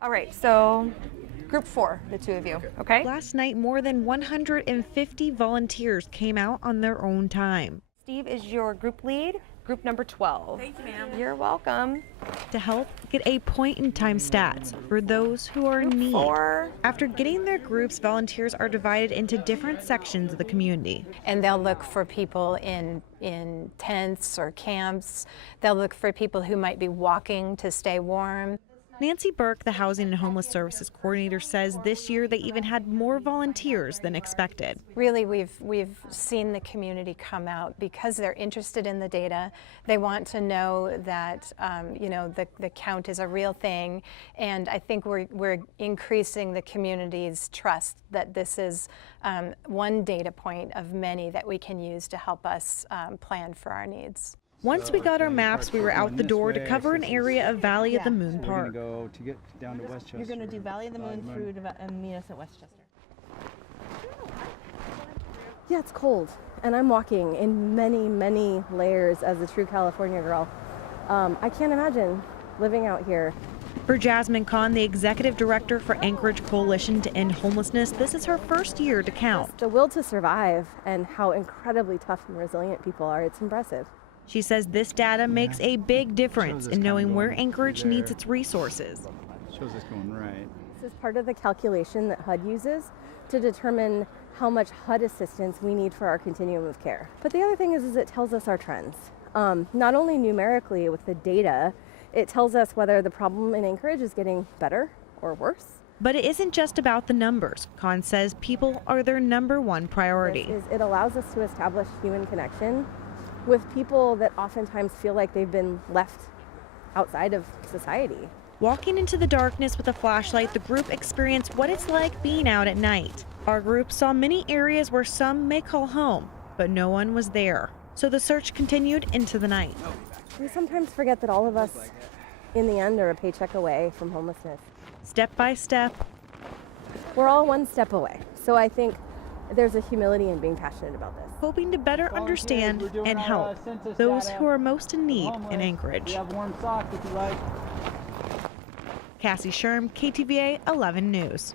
All right, so group 4, the two of you, okay? Last night, more than 150 volunteers came out on their own time Steve is your group lead, group number 12. Thank you, ma'am. You're welcome. to help get a point-in-time stats for those who are in need. 4. After getting their groups, volunteers are divided into different sections of the community. And they'll look for people in tents or camps. They'll look for people who might be walking to stay warm. Nancy Burke, the Housing and Homeless Services Coordinator, says this year they even had more volunteers than expected. Really, we've seen the community come out because they're interested in the data. They want to know that the count is a real thing, and I think we're increasing the community's trust that this is one data point of many that we can use to help us plan for our needs. Once we got our maps, we were out the door to cover an area of Valley of the Moon Park. We're going to go to get down to Westchester. You're going to do Valley of the Moon through to meet us at Westchester. Yeah, it's cold, and I'm walking in many, many layers as a true California girl. I can't imagine living out here. For Jasmine Kahn, the executive director for Anchorage Coalition to End Homelessness, this is her first year to count. The will to survive and how incredibly tough and resilient people are, it's impressive. She says this data makes a big difference in knowing where Anchorage needs its resources. Shows us going right. This is part of the calculation that HUD uses to determine how much HUD assistance we need for our continuum of care. But the other thing is it tells us our trends. Not only numerically with the data, it tells us whether the problem in Anchorage is getting better or worse. But it isn't just about the numbers. Kahn says people are their #1 priority. It allows us to establish human connection with people that oftentimes feel like they've been left outside of society. Walking into the darkness with a flashlight, the group experienced what it's like being out at night. Our group saw many areas where some may call home, but no one was there. So the search continued into the night. We sometimes forget that all of us, in the end, are a paycheck away from homelessness. Step by step, We're all one step away. So I think there's a humility in being passionate about this. hoping to better understand and help those who are most in need in Anchorage. We have warm socks if you like. Cassie Sherm, KTVA 11 News.